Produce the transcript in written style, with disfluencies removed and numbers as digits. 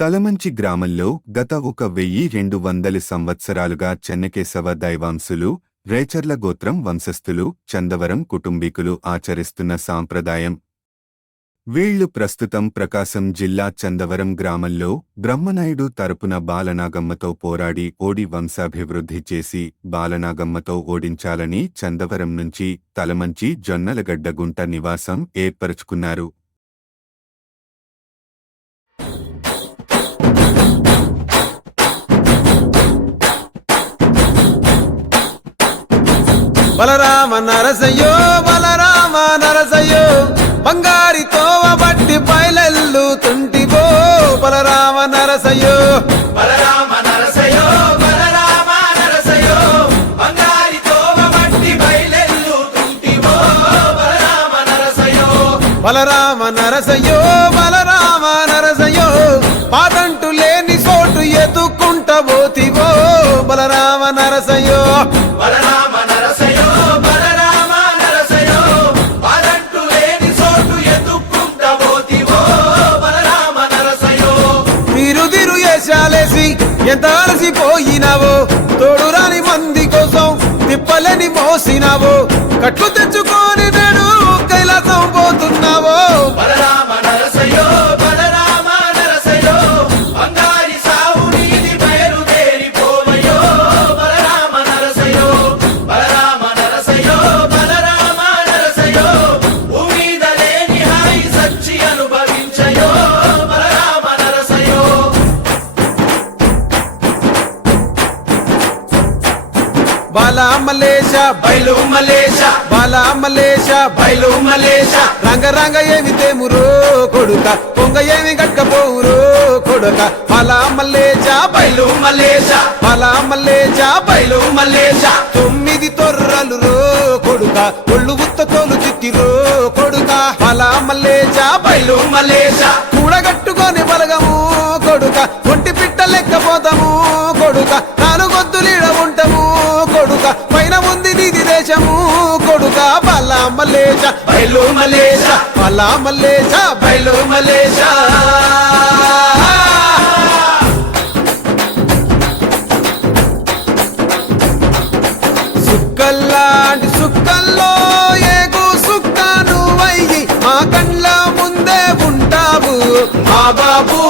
తలమంచి గ్రామంలో గత 1200 సంవత్సరాలుగా చెన్నకేశవ దైవాంశులు, రేచర్ల గోత్రం వంశస్థులు, చందవరం కుటుంబీకులు ఆచరిస్తున్న సాంప్రదాయం. వీళ్లు ప్రస్తుతం ప్రకాశం జిల్లా చందవరం గ్రామంలో బ్రహ్మనాయుడు తరపున బాలనాగమ్మతో పోరాడి ఓడి వంశాభివృద్ధి చేసి బాలనాగమ్మతో ఓడించాలని చందవరం నుంచి తలమంచి జొన్నలగడ్డగుంట నివాసం ఏర్పరచుకున్నారు. బలరామ నరసయ్యో బలరామ నరసయ్యో బంగారితో బట్టి బయలెల్లుతుంటివో బలరామ నరసయ్యో బలరామ నరసయ్యో బలరామ నరసయ్యో బంగారితో బట్టి బయలెల్లుతుంటివో బలరామ నరసయ్యో బలరామ నరసయ్యో బలరామ నరసయ్యో పాదంటు లేని చోటు ఎదుకుంటబోతివో బలరామ నరసయ్యో బలరామ నరసయ్యో బలరామ నరసయ్యో పాదంటు లేని చోటు ఎదుక్కుంటబోతివో బలరామ నరసయ్యో తిరు ఏషాలేసి ఎంత అలసిపోయినావో తోడు రాని మంది కోసం తిప్పలని మోసినావో కట్లు తెచ్చుకొని నేడు కైలాసం పోతున్నావో బలరామ నరసయ్యో బలరామ నరసయ్యో బంగారి సావు నీది బయలుదేరిపోవయ్యో బలరామ నరసయ్యో బలరామ నరసయ్యో బలరామ నరసయ్యో భూమిద లేని హాయి సచ్చి అనుభవించయో బలరామ నరసయ్యో బాలా మలేష బయలు మలేష బాలా మలేష బయలు మలేష రంగ ఏమి తేమురో కొడుక పొంగ ఏమి గట్టపోవురో కొడుక బాలా మలేష బయలు మలేష బాలా మలేష బయలు మలేష 9 తొర్రలు రో కొడుక ఒళ్ళు ఉత్త తోలు చిత్తిరో కొడుక బాలా మలేష బయలు మలేష కూడగట్టుకొని బలగము కొడుక ఒంటి పిట్ట లెక్కపోతాము కొడుక నాలుగొద్దులీడ ఉంటాము కొడుక పైన ఉంది నీది దేశము కొడుక బాలా మలేష బయలు మలేష బాలా మలేష బయలు మలేష సుక్కల్లాంటి సుక్కల్లో ఏగు సుక్క నువ్వయ్యి మా కండ్ల ముందే ఉంటావు మా బాబు